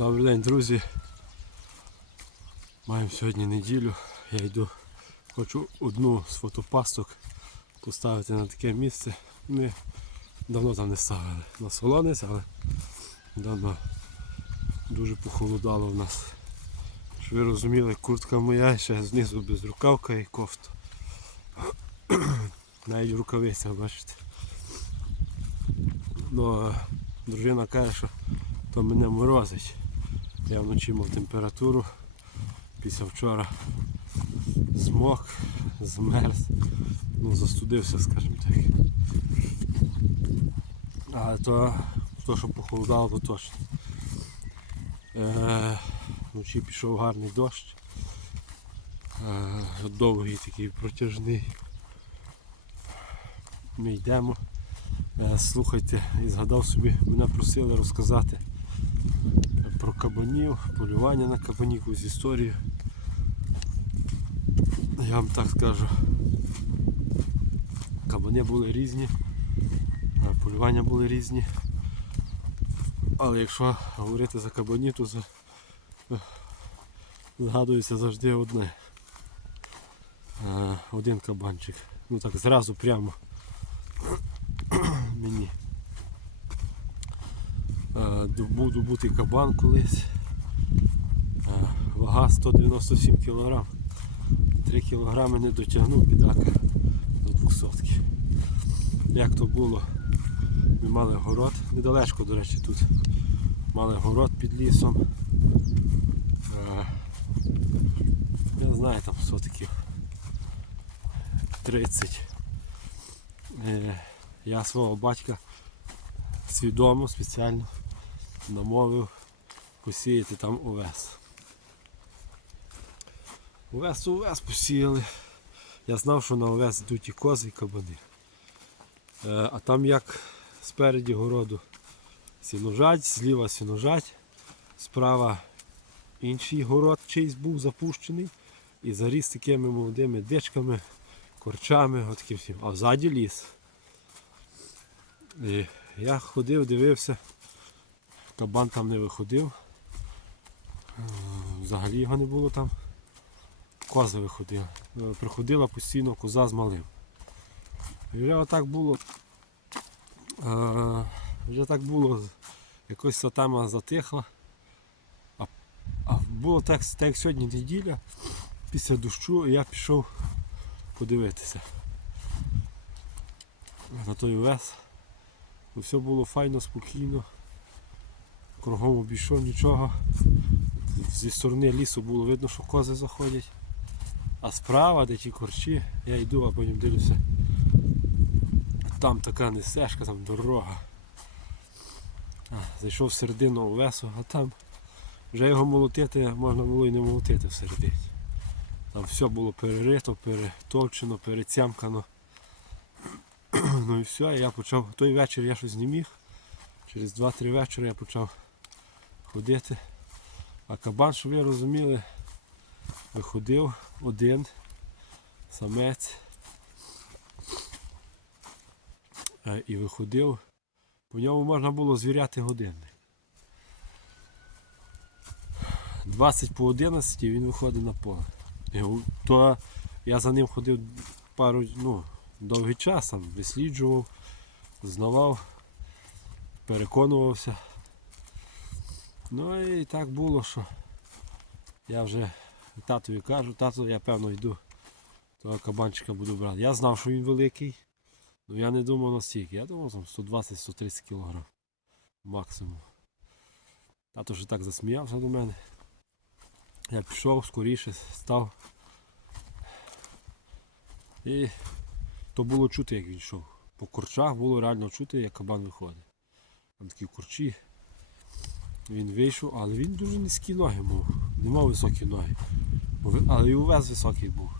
Добрий день, друзі. Маємо сьогодні неділю. Я йду, хочу одну з фотопасток поставити на таке місце. Ми давно там не ставили. На солонець, але давно дуже похолодало в нас. Щоб ви розуміли, куртка моя ще знизу без рукавка і кофта. Навіть рукавиця, бачите. Ну, дружина каже, що то мене морозить. Я вночі мав температуру. Після вчора змок, змерз, ну застудився, скажімо так. А то, то що похолодало, то точно. Е, вночі пішов гарний дощ. Е, довгий такий протяжний. Ми йдемо. Е, Слухайте, і згадав собі, мене просили розказати кабанів, полювання на кабанів, якусь історію. Я вам так скажу. Кабани були різні, полювання були різні. Але якщо говорити за кабанів, то за- згадується завжди одне. Е, Один кабанчик. Ну так зразу прямо мені. Е, Був добутий кабан колись. Вага 197 кг. 3 кг не дотягнув бідака до 200. Як то було? Ми мали город, недалечко, до речі, тут. Мали город під лісом. Я знаю там сотиків 30. Е, Я свого батька свідомо, спеціально намовив посіяти там овес. Овес овес посіяли. Я знав, що на овес йдуть і кози, і кабани. Е, А там як спереді городу сіножать, зліва сіножать, справа інший город чийсь був запущений і заріс такими молодими дичками, корчами, от всім. А взаді ліс. І я ходив, дивився, кабан там не виходив. Е, Взагалі його не було там. Коза виходила. Е, Приходила постійно коза з малим. І отак було. е, Вже так було, якось ця тема затихла. А, а було так, так як сьогодні неділя, після дощу я пішов подивитися. На той овес. Ну, Все було файно, спокійно. Кругом обійшов нічого. Зі сторони лісу було видно, що кози заходять. А справа, де ті корчі, я йду, а потім дивлюся. Там така несешка, там дорога. Зайшов в середину овесу, а там вже його молотити можна було і не молотити всередині. Там все було перерито, перетовчено, перецямкано. Ну і все, я почав. Той вечір я щось не міг. Через 2-3 вечора я почав ходити. А кабан, щоб ви розуміли, виходив один, самець. Е, І виходив. По ньому можна було звіряти годинник. 20 по 11 він виходить на поле. То я за ним ходив пару, ну, довгий час, висліджував, знавав, переконувався. Ну і так було, що я вже татові кажу, тато, я певно йду, того кабанчика буду брати. Я знав, що він великий, але я не думав настільки. Я думав там 120-130 кг максимум. Тато вже так засміявся до мене. Я пішов скоріше, став. І то було чути, як він йшов. По корчах було реально чути, як кабан виходить. Там такі корчі. Він вийшов, але він дуже низькі ноги мав. Не мав високі ноги. Але і увес високий був.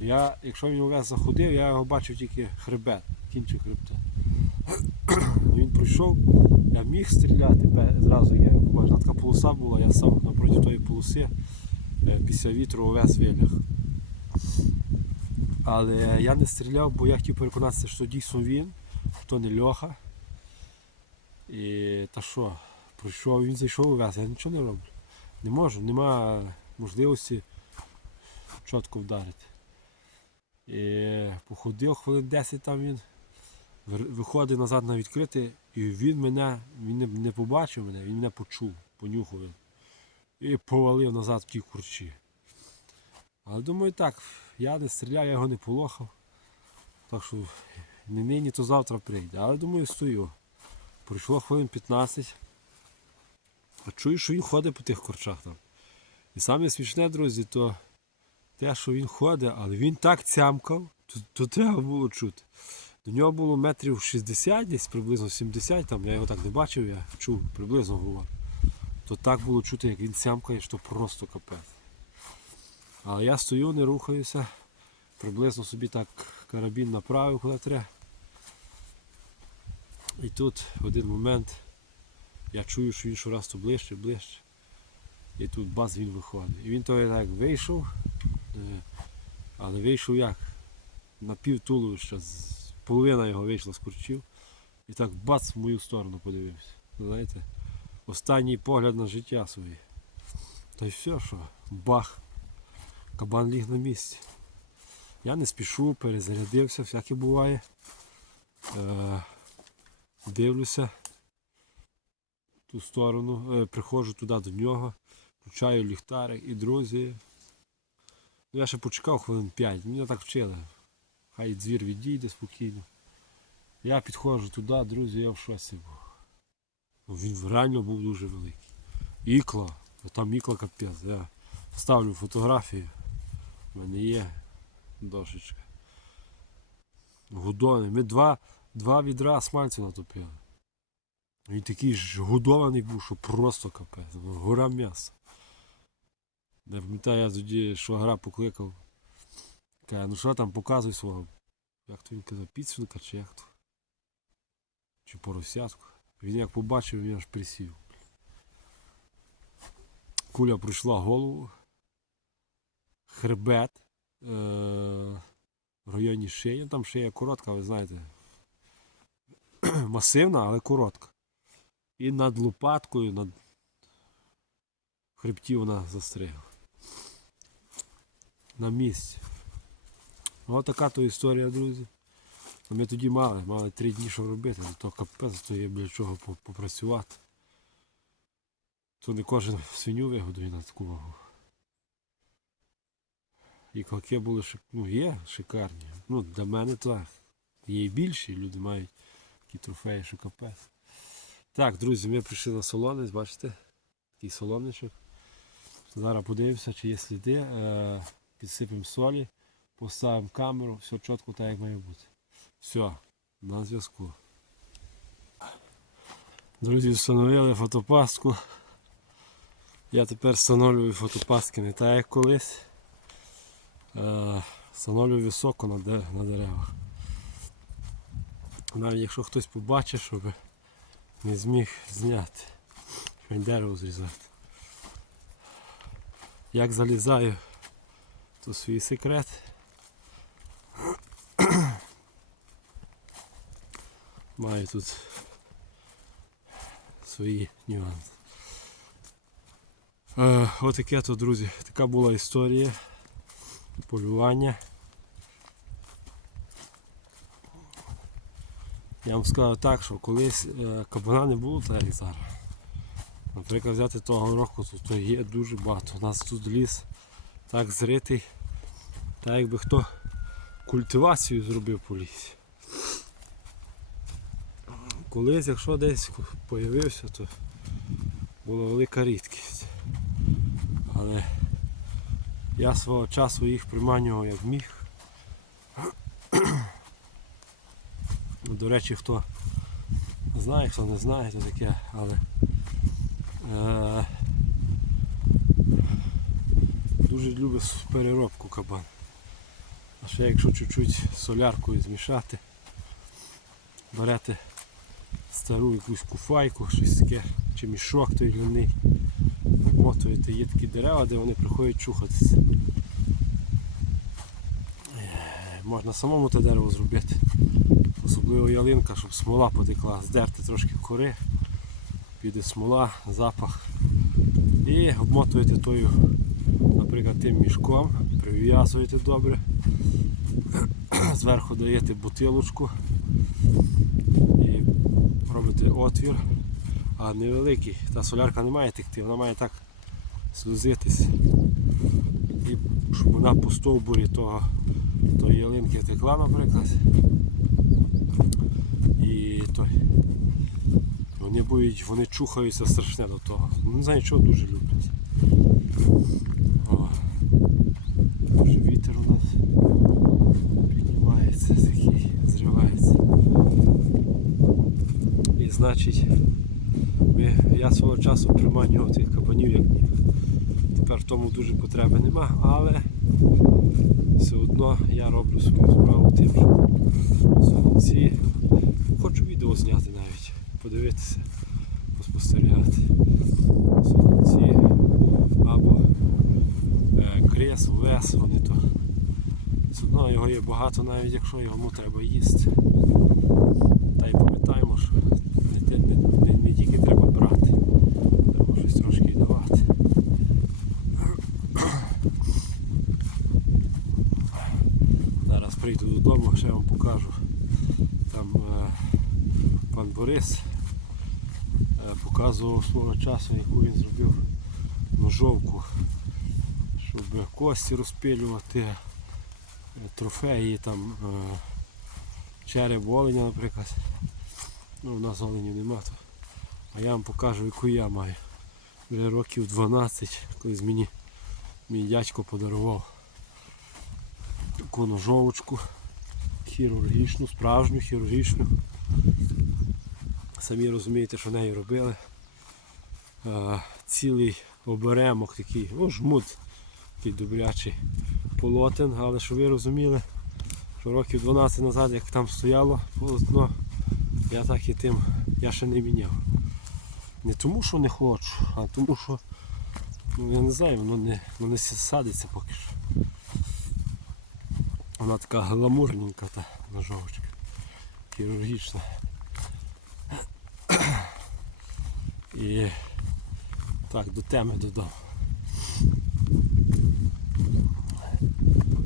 Я, якщо він увес заходив, я його бачив тільки хребет, кінчик хребта. Він пройшов, я міг стріляти зразу, я побачив. Така полоса була, я сам напроти тої полоси е, після вітру увес вилях. Але я не стріляв, бо я хотів переконатися, що дійсно він, що не Льоха. І та що, пройшов, він зайшов у вес, я нічого не роблю. Не можу, нема можливості чітко вдарити. І походив хвилин 10 там він. Виходить назад на відкрите, і він мене, він не, побачив мене, він мене почув, понюхав. І повалив назад ті курчі. Але думаю так, я не стріляв, я його не полохав. Так що не нині, то завтра прийде. Але думаю, стою. Пройшло хвилин 15. А чую, що він ходить по тих корчах там. І саме смішне, друзі, то те, що він ходить, але він так цямкав, то, то треба було чути. До нього було метрів 60, десь приблизно 70, там я його так не бачив, я чув, приблизно говорю. То так було чути, як він цямкає, що просто капець. Але я стою, не рухаюся, приблизно собі так карабін направив, куди треба. І тут в один момент я чую, що він щораз то ближче, ближче. І тут бац він виходить. І він то так вийшов, е, але вийшов як? На пів туловища, половина його вийшла з курчів. І так бац в мою сторону подивився. Знаєте, останній погляд на життя своє. Та й все, що бах. Кабан ліг на місці. Я не спішу, перезарядився, всяке буває. Е, дивлюся ту сторону, е, приходжу туди до нього, включаю ліхтарик і друзі. Ну, я ще почекав хвилин 5, мене так вчили. Хай звір відійде спокійно. Я підходжу туди, друзі, я в шоці був. Ну, Він реально був дуже великий. Ікла, там ікла капець. Я ставлю фотографію. У мене є дошечка. Гудоний. Ми два, два відра смальцю натопили. Він такий ж годований був, що просто капець. Гора м'яса. Не пам'ятаю, я тоді, що гра покликав. Каже, ну що там, показуй свого. Як то він казав, підсвинка чи як то? Чи поросятку. Він як побачив, він аж присів. Куля пройшла голову. Хребет. Е- в районі шиї. Ну, Там шия коротка, ви знаєте. Масивна, але коротка. І над лопаткою, над хребті вона застригла. На місці. Ось така то історія, друзі. Ми тоді мали, мали три дні що робити, то капець, то є для чого попрацювати. То не кожен свиню вигодує на таку вагу. І колки були шик... ну, є шикарні. Ну, для мене так. Є і більші, люди мають такі трофеї, що капець. Так, друзі, ми прийшли на солонець, бачите? Такий солонечок. Зараз подивимося, чи є сліди. Е, підсипемо солі, поставимо камеру, все чітко так, як має бути. Все, на зв'язку. Друзі, встановили фотопастку. Я тепер встановлюю фотопастки не так, як колись. Е, встановлюю високо на, на деревах. Навіть якщо хтось побачить, щоб не зміг зняти, він дерево зрізати. Як залізаю, то свій секрет. Маю тут свої нюанси. Е, отаке то, друзі, така була історія полювання. Я вам скажу так, що колись е, кабана не було так як зараз. Наприклад, взяти того року, то, є дуже багато. У нас тут ліс так зритий, так якби хто культивацію зробив по лісі. Колись, якщо десь появився, то була велика рідкість. Але я свого часу їх приманював як міг. До речі, хто знає, хто не знає, то таке, але е, дуже любить переробку кабан. А ще якщо чуть-чуть соляркою змішати, берете стару якусь куфайку, щось таке, чи мішок той гляний, обмотуєте, такі дерева, де вони приходять чухатися. Е, Можна самому те дерево зробити. Особливо ялинка, щоб смола потекла, здерти трошки кори піде смола, запах. І обмотуєте тою, наприклад, тим мішком, прив'язуєте добре. Зверху даєте бутилочку і робите отвір, а невеликий. Та солярка не має текти, вона має так слузитись. І щоб вона по стовбурі тої ялинки текла, наприклад. Той. Вони будуть, вони чухаються страшне до того. Не знаю, чого дуже люблять. Дуже вітер у нас піднімається, такий, зривається. І значить, ми, я свого часу приманював тих кабанів як ніг. Тепер тому дуже потреби нема, але все одно я роблю свою справу тим, що ці хочу відео зняти навіть, подивитися, поспостерігати. Ці або е, крес, вес, вони то. Судно його є багато, навіть якщо йому треба їсти. Та й пам'ятаємо, що не, те- не, не, не тільки треба брати, треба щось трошки й давати. Зараз прийду додому, ще вам покажу. Там е, пан Борис е, показував свого часу, яку він зробив ножовку, щоб кості розпилювати, трофеї, там, е, череп оленя, наприклад. Ну, у нас оленів нема. То. А я вам покажу, яку я маю. Вже років 12, колись мені мій дядько подарував таку ножовочку хірургічну, справжню хірургічну. Самі розумієте, що нею робили. Е, цілий оберемок такий, ну жмут такий добрячий полотен, але щоб ви розуміли, що років 12 назад, як там стояло полотно, я так і тим я ще не міняв. Не тому, що не хочу, а тому, що ну, я не знаю, воно не, воно не садиться поки що. Вона така гламурненька та ножовочка. Хірургічна. І так, до теми додам.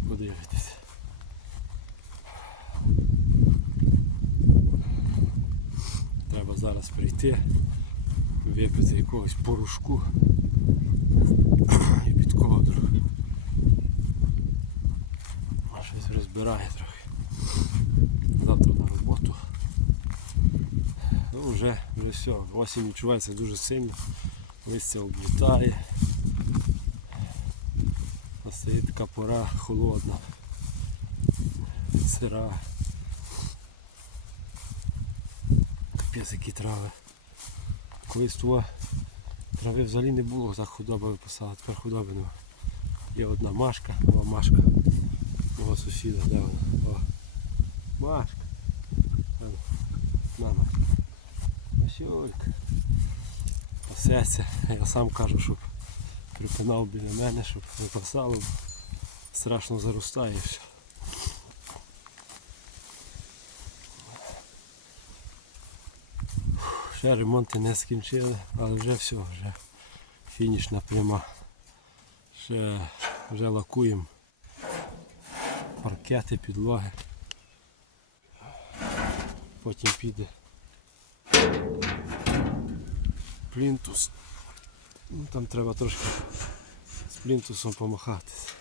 Подивитися. Треба зараз прийти, випити якогось порошку і під ковдру. Щось розбирає трохи. Завтра на роботу. Ну вже, вже все. Осінь відчувається дуже сильно. Листя облітає. Настає така пора холодна, сира. Капець які трави. Колись того трави взагалі не було, так худоба виписала, тепер худоби. Є одна машка, о машка мого сусіда, де вона? О. Машка. На. Масюлька. Пасеться. Я сам кажу, щоб припинав біля мене, щоб не пасало, страшно заростає все. Ще ремонти не скінчили, але вже все, вже фінішна пряма. Ще вже лакуємо паркети, підлоги. Потім піде плінтус. Ну, там треба трошки з плінтусом помахатися.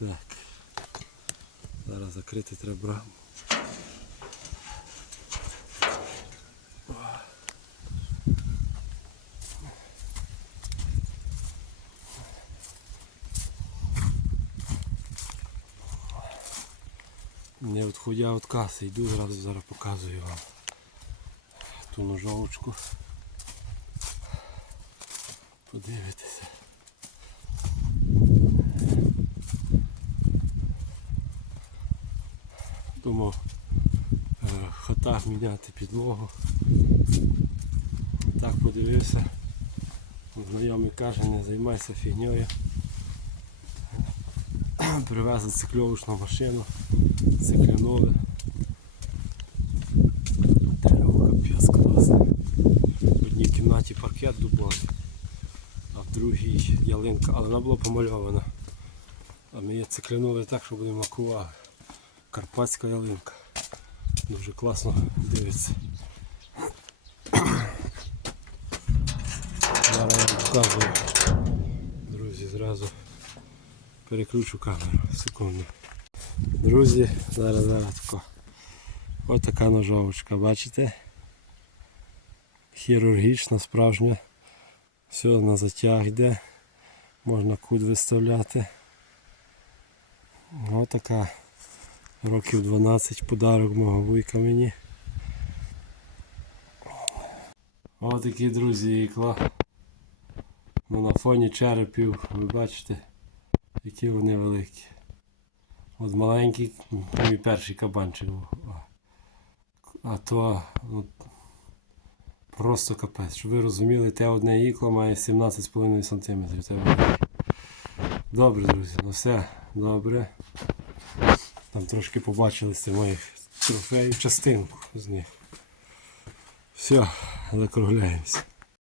Так. Зараз закрити треба браму. Не відходя від каси, йду зразу зараз показую вам ту ножовочку. Подивитися. Думав е, в хатах міняти підлогу. Так подивився. Знайомий каже, не займайся фігньою. Привезли цикльовочну машину, циклюнули. Дерево капець класне. Одні другій ялинка, але вона була помальована. А ми її циклюнули так, що будемо лакувати. Карпатська ялинка. Дуже класно дивиться. Зараз я покажу. Друзі, зразу перекручу камеру. Секунду. Друзі, зараз зараз. Ось така ножовочка, бачите? Хірургічна, справжня. Все на затяг йде. Можна кут виставляти. Ось така років 12 подарок мого вуйка мені. Ось такі друзі ікла. Ну, на фоні черепів, ви бачите, які вони великі. От маленький, мій перший кабанчик був. А то ну, просто капець. Щоб ви розуміли, те одне ікло має 17,5 см. Добре, друзі, ну все, добре. Там трошки побачили з моїх трофеїв частинку з них. Все, закругляємося.